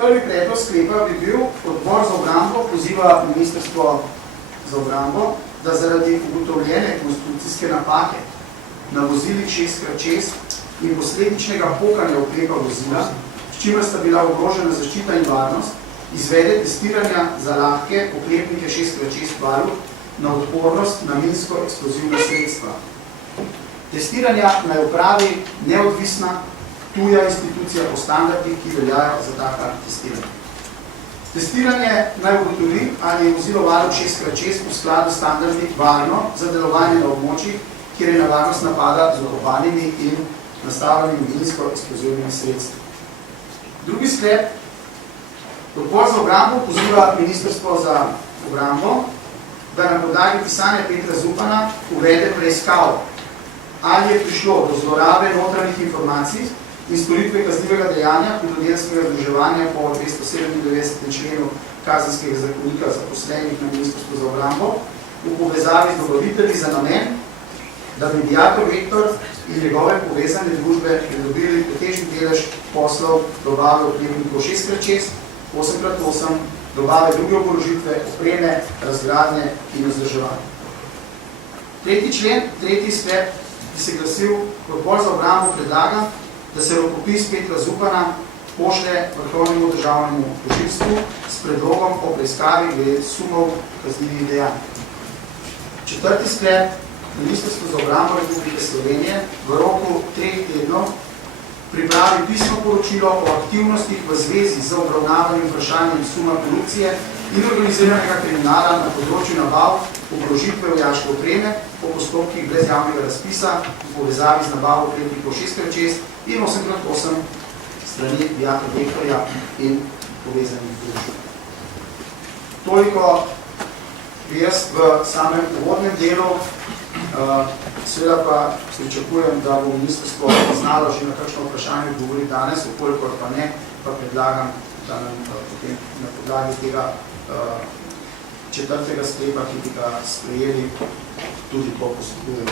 Prvi predlog sklepa bi bil, odbor za obrambo poziva Ministrstvo za obrambo, da zaradi ugotovljene konstrukcijske napake na vozilih 6x6 in posledičnega pokanja oklepa vozila, s čimer sta bila ogrožena zaščita in varnost, izvede testiranja za lahke oklepnike 6x6 valut na odpornost na minsko-eksplozivna sredstva. Testiranja naj opravi neodvisna tuja institucija po standardih, ki veljajo za taka testiranja. Testiranje naj ugotovi, ali je vozilo valut 6x6 v skladu s standardi varno za delovanje na območjih, kjer je nevarnost napada z okopanimi in nastavljenimi minsko-eksplozivnimi sredstvi. Drugi sklep, odbor za obrambo poziva Ministrstvo za obrambo, da na podlagi pisanja Petra Zupana uvede preiskavo, ali je prišlo do zlorabe notranjih informacij in storitve kaznivega dejanja hudodelskega združevanja po 297. členu Kazenskega zakonika zaposlenih na Ministrstvu za obrambo v povezavi z dobavitelji za namen, da Mediator Vektor in njegove povezane družbe pridobili pretežni delež poslov dobave oklepnikov 6x6, 8x8, dobave druge oborožitve, opreme, razgradnje in vzdrževanje. Tretji člen, tretji sklep, ki se glasil, odbor za obrambo predlaga, da se rokopis Petra Zupana pošlje Vrhovnemu državnemu tožilstvu s predlogom o preiskavi glede sumov kaznivih dejanj. Četrti sklep, Ministrstvo za obrambo Republike Slovenije v roku 3 tednov pripravi pisno poročilo o aktivnostih v zvezi z obravnavanjem vprašanjem suma korupcije in organiziranega kriminala na področju nabav, oborožitve vojaške opreme po postopkih brez javnega razpisa v povezavi z nabavo oklepnikov 6x6 in 8x8 strani Mediator Vektorja in povezanih družb. Toliko bi jaz v samem uvodnem delu. Seveda pa pričakujem, da bo ministrstvo znalo že na kakšno vprašanje odgovoriti danes, okolikor pa ne, pa predlagam, da nam potem na podlagi tega četrtega sklepa, ki bi ga sprejeli, tudi to posluhujem.